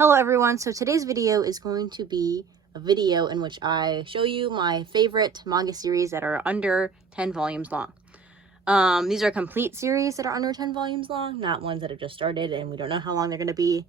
Hello everyone, so today's video is going to be a video in which I show you my favorite manga series that are under 10 volumes long. These are complete series that are under 10 volumes long, not ones that have just started and we don't know how long they're going to be.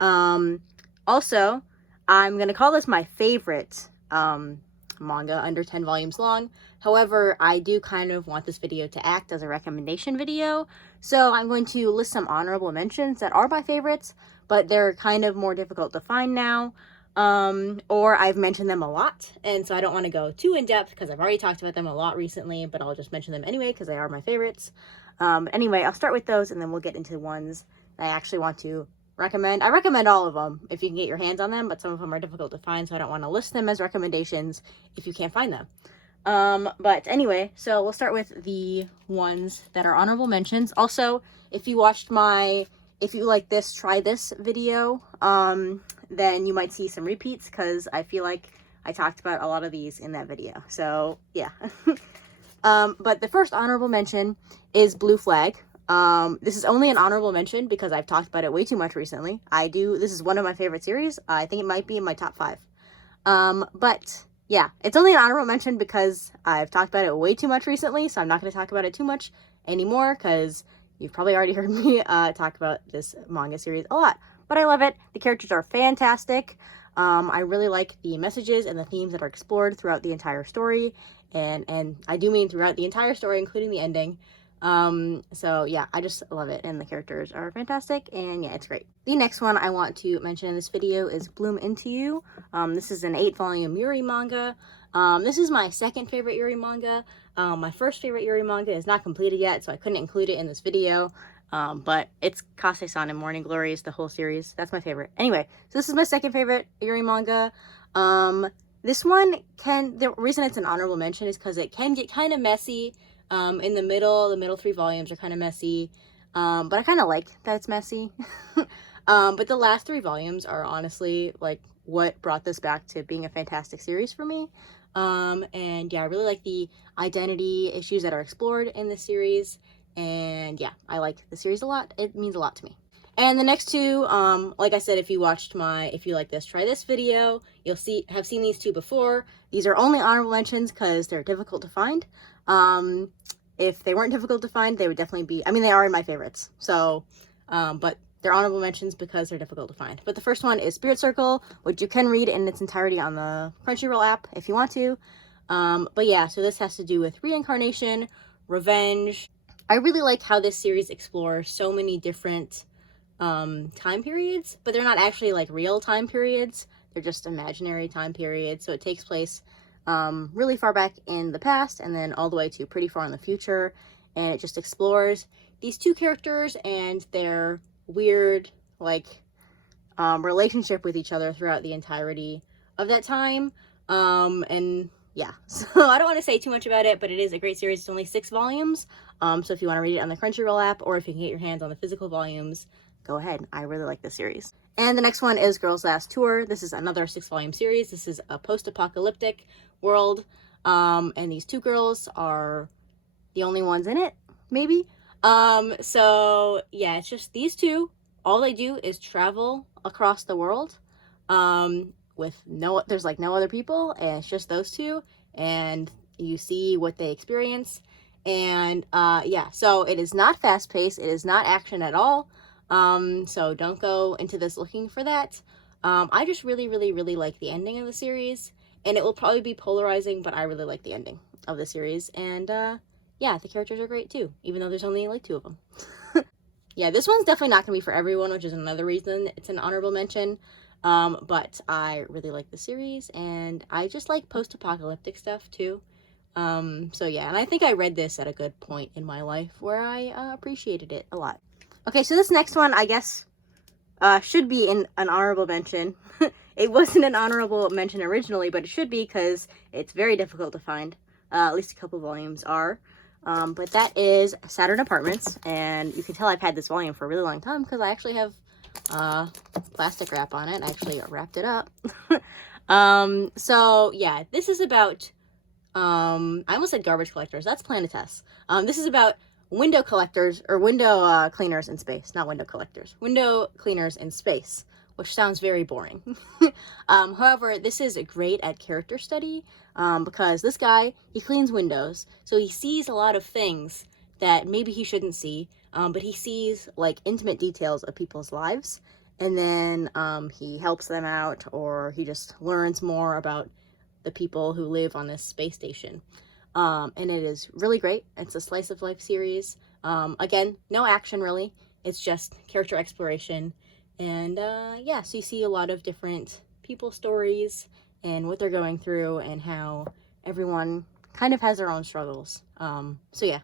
Also, I'm going to call this my favorite manga under 10 volumes long. However, I do kind of want this video to act as a recommendation video, so I'm going to list some honorable mentions that are my favorites, but they're kind of more difficult to find now, or I've mentioned them a lot, and so I don't want to go too in-depth because I've already talked about them a lot recently, but I'll just mention them anyway because they are my favorites. Anyway, I'll start with those, and then we'll get into the ones that I actually want to recommend. I recommend all of them if you can get your hands on them, but some of them are difficult to find, so I don't want to list them as recommendations if you can't find them. But anyway, so we'll start with the ones that are honorable mentions. Also, if you watched my If You Like This, Try This video, then you might see some repeats because I feel like I talked about a lot of these in that video. So, yeah. But the first honorable mention is Blue Flag. This is only an honorable mention because I've talked about it way too much recently. This is one of my favorite series. I think it might be in my top 5. But yeah, it's only an honorable mention because I've talked about it way too much recently, so I'm not going to talk about it too much anymore because you've probably already heard me talk about this manga series a lot. But I love it. The characters are fantastic. I really like the messages and the themes that are explored throughout the entire story, and I do mean throughout the entire story, including the ending. So yeah, I just love it, and the characters are fantastic, and yeah, it's great. The next one I want to mention in this video is Bloom Into You. This is an 8-volume Yuri manga. This is my second favorite Yuri manga. My first favorite Yuri manga is not completed yet, so I couldn't include it in this video. But it's Kase-san and Morning Glories, the whole series. That's my favorite. Anyway, so this is my second favorite Yuri manga. This one the reason it's an honorable mention is because it can get kind of messy. In the middle 3 volumes are kind of messy, but I kind of like that it's messy. But the last 3 volumes are honestly like what brought this back to being a fantastic series for me. And yeah, I really like the identity issues that are explored in this series, and yeah, I like the series a lot. It means a lot to me. And the next 2, like I said, if you watched my If You Like This, Try This video, you'll have seen these 2 before. These are only honorable mentions because they're difficult to find. If they weren't difficult to find, they would definitely be, I mean, they are in my favorites. So, but they're honorable mentions because they're difficult to find. But the first one is Spirit Circle, which you can read in its entirety on the Crunchyroll app if you want to. But yeah, so this has to do with reincarnation, revenge. I really like how this series explores so many different time periods, but they're not actually like real time periods. They're just imaginary time periods. So it takes place really far back in the past and then all the way to pretty far in the future, and it just explores these 2 characters and their weird like relationship with each other throughout the entirety of that time. And yeah, so I don't want to say too much about it, but it is a great series. It's only 6 volumes, so if you want to read it on the Crunchyroll app or if you can get your hands on the physical volumes, go ahead. I really like this series. And the next one is Girls Last Tour. This is another 6-volume series. This is a post-apocalyptic world, and these 2 girls are the only ones in it, maybe. So yeah, it's just these 2. All they do is travel across the world, with there's like no other people, and it's just those 2, and you see what they experience. And yeah, so it is not fast-paced. It is not action at all. So don't go into this looking for that. I just really like the ending of the series, and it will probably be polarizing, but I really like the ending of the series. And yeah, the characters are great too, even though there's only like 2 of them. Yeah, this one's definitely not gonna be for everyone, which is another reason it's an honorable mention. But I really like the series, and I just like post-apocalyptic stuff too. So yeah, and I think I read this at a good point in my life where I appreciated it a lot. Okay, so this next one, I guess, should be in an honorable mention. It wasn't an honorable mention originally, but it should be because it's very difficult to find. At least a couple volumes are. But that is Saturn Apartments, and you can tell I've had this volume for a really long time because I actually have plastic wrap on it. I actually wrapped it up. So yeah, this is about, I almost said garbage collectors. That's Planetes. This is about window collectors, or window cleaners in space. Not window collectors. Window cleaners in space, which sounds very boring. However, this is great at character study, because this guy, he cleans windows, so he sees a lot of things that maybe he shouldn't see, but he sees like intimate details of people's lives, and then he helps them out, or he just learns more about the people who live on this space station. And it is really great. It's a slice of life series. Again, no action really. It's just character exploration. And yeah, so you see a lot of different people stories and what they're going through and how everyone kind of has their own struggles. So yeah.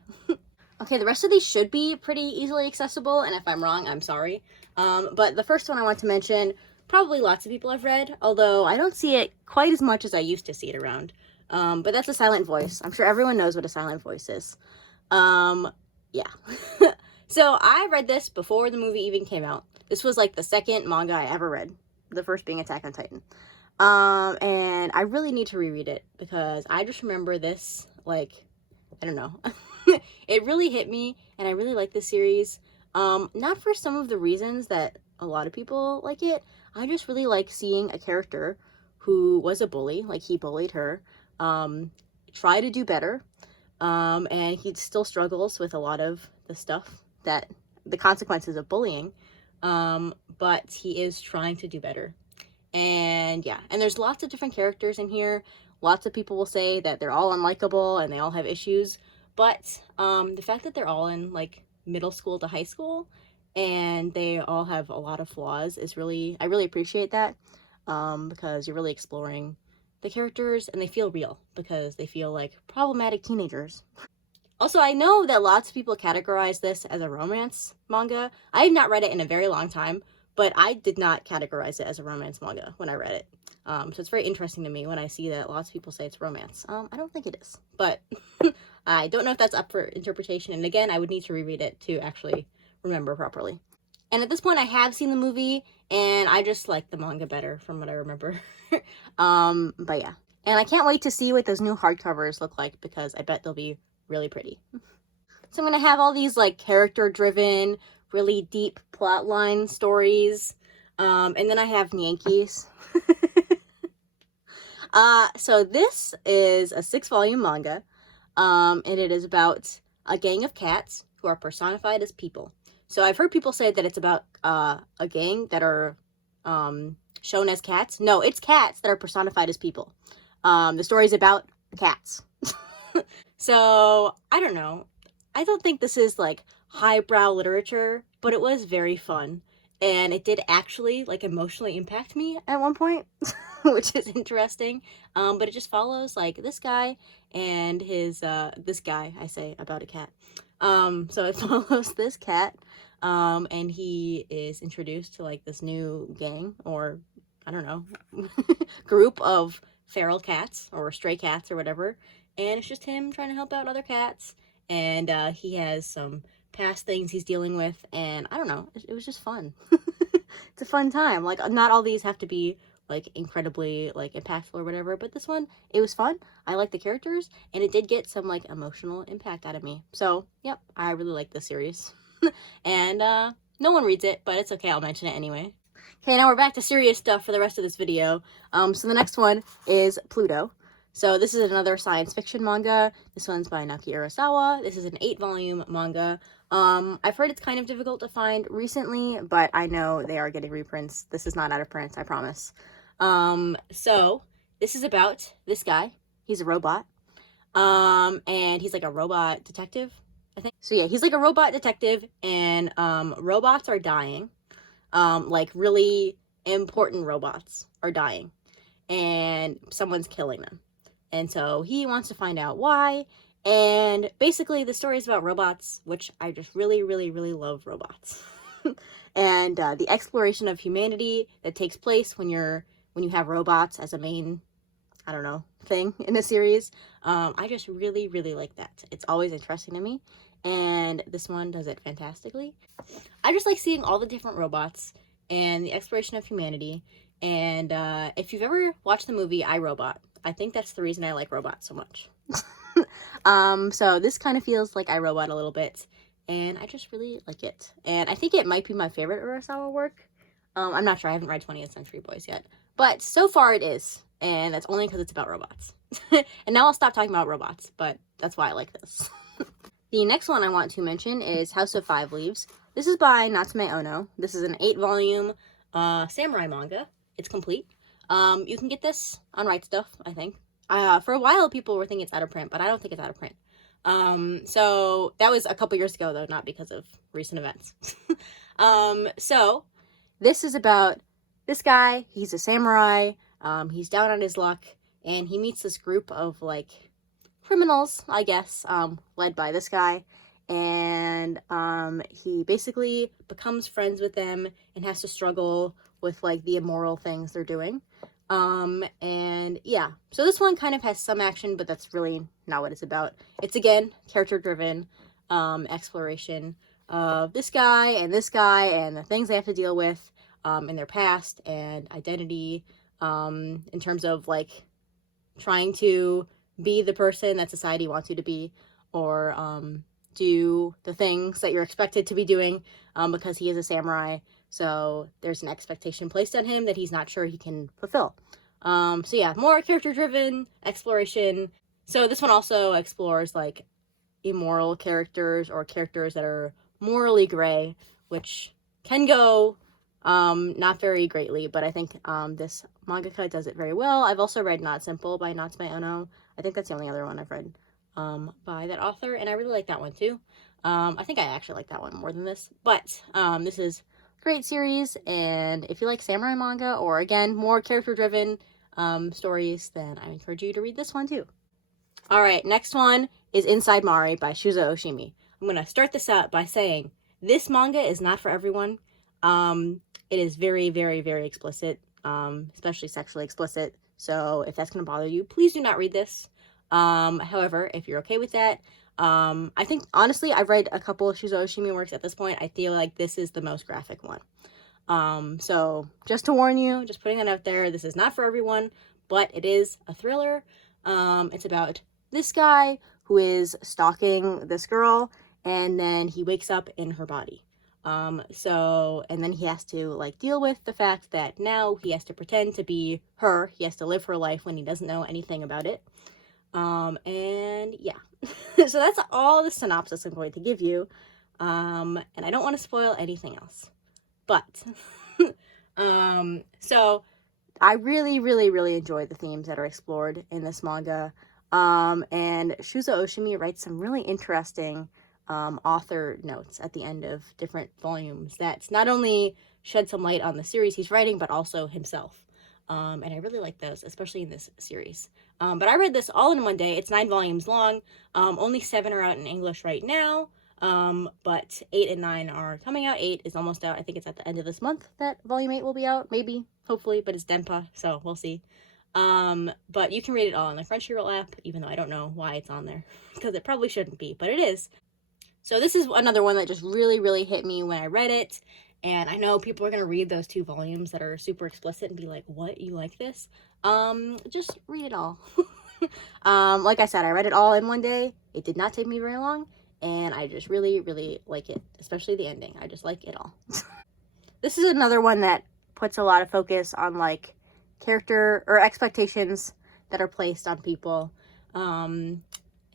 Okay, the rest of these should be pretty easily accessible, and if I'm wrong, I'm sorry. But the first one I want to mention, probably lots of people have read, although I don't see it quite as much as I used to see it around. But that's A Silent Voice. I'm sure everyone knows what A Silent Voice is. Yeah. So I read this before the movie even came out. This was like the second manga I ever read, the first being Attack on Titan. And I really need to reread it because I just remember this, like, I don't know. It really hit me, and I really like this series. Not for some of the reasons that a lot of people like it. I just really like seeing a character who was a bully, like he bullied her, try to do better, and he still struggles with a lot of the stuff that the consequences of bullying, but he is trying to do better. And yeah, and there's lots of different characters in here. Lots of people will say that they're all unlikable and they all have issues, but the fact that they're all in like middle school to high school and they all have a lot of flaws is really, I really appreciate that, because you're really exploring the characters and they feel real because they feel like problematic teenagers. Also, I know that lots of people categorize this as a romance manga. I have not read it in a very long time, but I did not categorize it as a romance manga when I read it. So it's very interesting to me when I see that lots of people say it's romance. I don't think it is, but I don't know if that's up for interpretation. And again, I would need to reread it to actually remember properly. And at this point, I have seen the movie, and I just like the manga better from what I remember. But yeah. And I can't wait to see what those new hardcovers look like because I bet they'll be really pretty. So I'm going to have all these like character-driven, really deep plotline stories. And then I have Yankees. So this is a 6-volume manga. And it is about a gang of cats who are personified as people. So I've heard people say that it's about a gang that are shown as cats. No, it's cats that are personified as people. The story is about cats. So, I don't know. I don't think this is like highbrow literature, but it was very fun. And it did actually like emotionally impact me at one point, which is interesting. But it just follows like this guy and his, this guy, I say about a cat. So it follows this cat, and he is introduced to like this new gang, or I don't know, group of feral cats or stray cats or whatever. And it's just him trying to help out other cats. And he has some past things he's dealing with. And I don't know, it was just fun. It's a fun time. Like, not all these have to be like incredibly like impactful or whatever, but this one, it was fun. I like the characters, and it did get some like emotional impact out of me. So yep, I really like this series. And no one reads it, but it's okay, I'll mention it anyway. Okay, now we're back to serious stuff for the rest of this video. So the next one is Pluto. So this is another science fiction manga. This one's by Naoki Urasawa. This is an 8-volume manga. I've heard it's kind of difficult to find recently, but I know they are getting reprints. This is not out of print, I promise. So this is about this guy. He's a robot. And he's like a robot detective, I think. So yeah, he's like a robot detective, and robots are dying. Like really important robots are dying, and someone's killing them. And so he wants to find out why. And basically the story is about robots, which I just really, really, really love robots. And the exploration of humanity that takes place when you have robots as a main, I don't know, thing in a series. I just really, really like that. It's always interesting to me. And this one does it fantastically. I just like seeing all the different robots and the exploration of humanity. And if you've ever watched the movie I, Robot, I think that's the reason I like robots so much. So this kind of feels like I, Robot a little bit, and I just really like it. And I think it might be my favorite Urasawa work. I'm not sure. I haven't read 20th Century Boys yet. But so far it is. And that's only because it's about robots. And now I'll stop talking about robots, but that's why I like this. The next one I want to mention is House of Five Leaves. This is by Natsume Ono. This is an 8-volume samurai manga. It's complete. You can get this on Right Stuff, I think. For a while, people were thinking it's out of print, but I don't think it's out of print. So that was a couple years ago, though, not because of recent events. So this is about this guy. He's a samurai. He's down on his luck, and he meets this group of, like, criminals, I guess, led by this guy. And he basically becomes friends with them and has to struggle with, like, the immoral things they're doing. And yeah, so this one kind of has some action, but that's really not what it's about. It's, again, character-driven exploration of this guy and the things they have to deal with in their past and identity, in terms of, like, trying to be the person that society wants you to be, or do the things that you're expected to be doing because he is a samurai. So there's an expectation placed on him that he's not sure he can fulfill. So yeah, more character-driven exploration. So this one also explores, like, immoral characters or characters that are morally gray, which can go not very greatly, but I think this mangaka does it very well. I've also read Not Simple by Natsume Ono. I think that's the only other one I've read by that author, and I really like that one too. I think I actually like that one more than this, but this is a great series, and if you like samurai manga, or again, more character-driven stories, then I encourage you to read this one too. Alright, next one is Inside Mari by Shuzo Oshimi. I'm going to start this out by saying this manga is not for everyone. It is very, very, very explicit, especially sexually explicit. So if that's going to bother you, please do not read this. However, if you're okay with that, I think, honestly, I've read a couple of Shuzo Oshimi works at this point. I feel like this is the most graphic one. So just to warn you, just putting that out there, this is not for everyone, but it is a thriller. It's about this guy who is stalking this girl, and then he wakes up in her body. And then he has to, like, deal with the fact that now he has to pretend to be her. He has to live her life when he doesn't know anything about it. And yeah. So that's all the synopsis I'm going to give you. And I don't want to spoil anything else. But, so I really, really, really enjoy the themes that are explored in this manga. And Shuzo Oshimi writes some really interesting author notes at the end of different volumes that not only shed some light on the series he's writing, but also himself. And I really like those, especially in this series. But I read this all in one day. It's 9 volumes long. Only 7 are out in English right now. But 8 and 9 are coming out. 8 is almost out. I think it's at the end of this month that volume 8 will be out. Maybe, hopefully, but it's Denpa, so we'll see. But you can read it all on the Crunchyroll app, even though I don't know why it's on there, because it probably shouldn't be, but it is. So this is another one that just really, really hit me when I read it, and I know people are going to read those 2 volumes that are super explicit and be like, what, you like this? Just read it all. Like I said, I read it all in one day. It did not take me very long, and I just really, really like it, especially the ending. I just like it all. This is another one that puts a lot of focus on, like, character or expectations that are placed on people.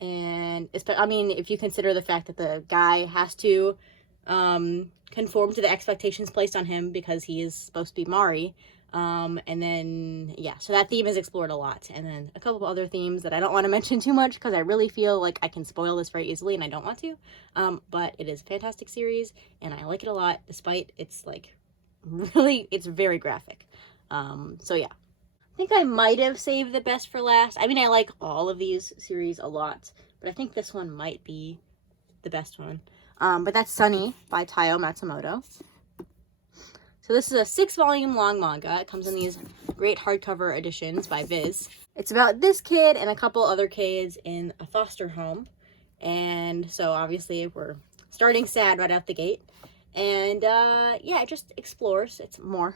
And I mean, if you consider the fact that the guy has to conform to the expectations placed on him because he is supposed to be Mari. And then, yeah, so that theme is explored a lot. And then a couple of other themes that I don't want to mention too much because I really feel like I can spoil this very easily and I don't want to. But it is a fantastic series and I like it a lot, despite it's, like, really, it's very graphic. So yeah. I think I might have saved the best for last. I mean, I like all of these series a lot, but I think this one might be the best one. But that's Sunny by Taiyo Matsumoto. So this is a 6-volume long manga. It comes in these great hardcover editions by Viz. It's about this kid and a couple other kids in a foster home. And so obviously we're starting sad right out the gate. And yeah, it just explores. It's more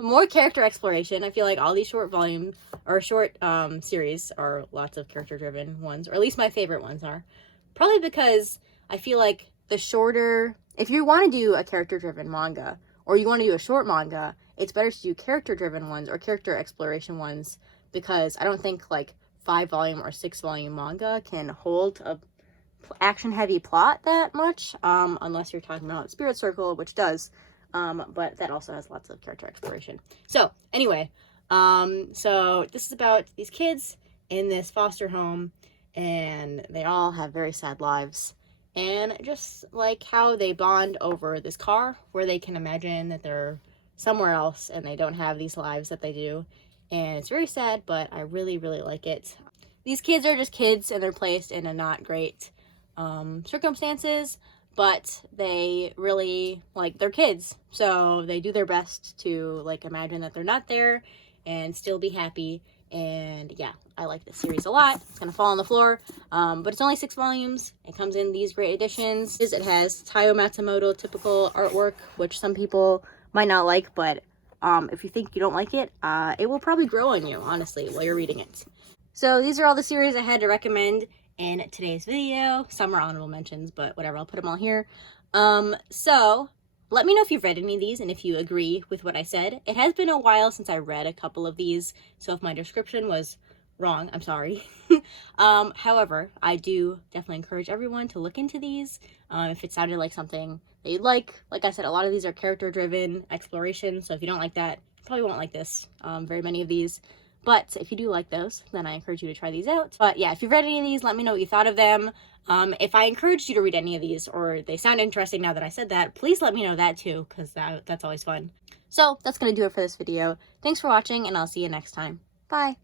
more character exploration. I feel like all these short volumes or short series are lots of character driven ones, or at least my favorite ones are. Probably because I feel like the shorter, if you want to do a character driven manga or you want to do a short manga, it's better to do character-driven ones or character exploration ones, because I don't think like 5-volume or 6-volume manga can hold a action-heavy plot that much, unless you're talking about Spirit Circle, which does, but that also has lots of character exploration. So anyway, so this is about these kids in this foster home, and they all have very sad lives, and just like how they bond over this car where they can imagine that they're somewhere else and they don't have these lives that they do. And it's very sad, but I really, really like it. These kids are just kids, and they're placed in a not great circumstances, but they really, like, they're kids, so they do their best to like imagine that they're not there and still be happy. And yeah, I like this series a lot. It's gonna fall on the floor, but it's only 6 volumes. It comes in these great editions. It has Taiyo Matsumoto typical artwork, which some people might not like, but if you think you don't like it, it will probably grow on you, honestly, while you're reading it. So these are all the series I had to recommend in today's video. Some are honorable mentions, but whatever, I'll put them all here. So let me know if you've read any of these and if you agree with what I said. It has been a while since I read a couple of these, so if my description was wrong, I'm sorry. However, I do definitely encourage everyone to look into these if it sounded like something that you'd like. Like I said, a lot of these are character-driven exploration, so if you don't like that, you probably won't like this, very many of these. But if you do like those, then I encourage you to try these out. But yeah, if you've read any of these, let me know what you thought of them. If I encouraged you to read any of these, or they sound interesting now that I said that, please let me know that too, because that's always fun. So that's going to do it for this video. Thanks for watching, and I'll see you next time. Bye!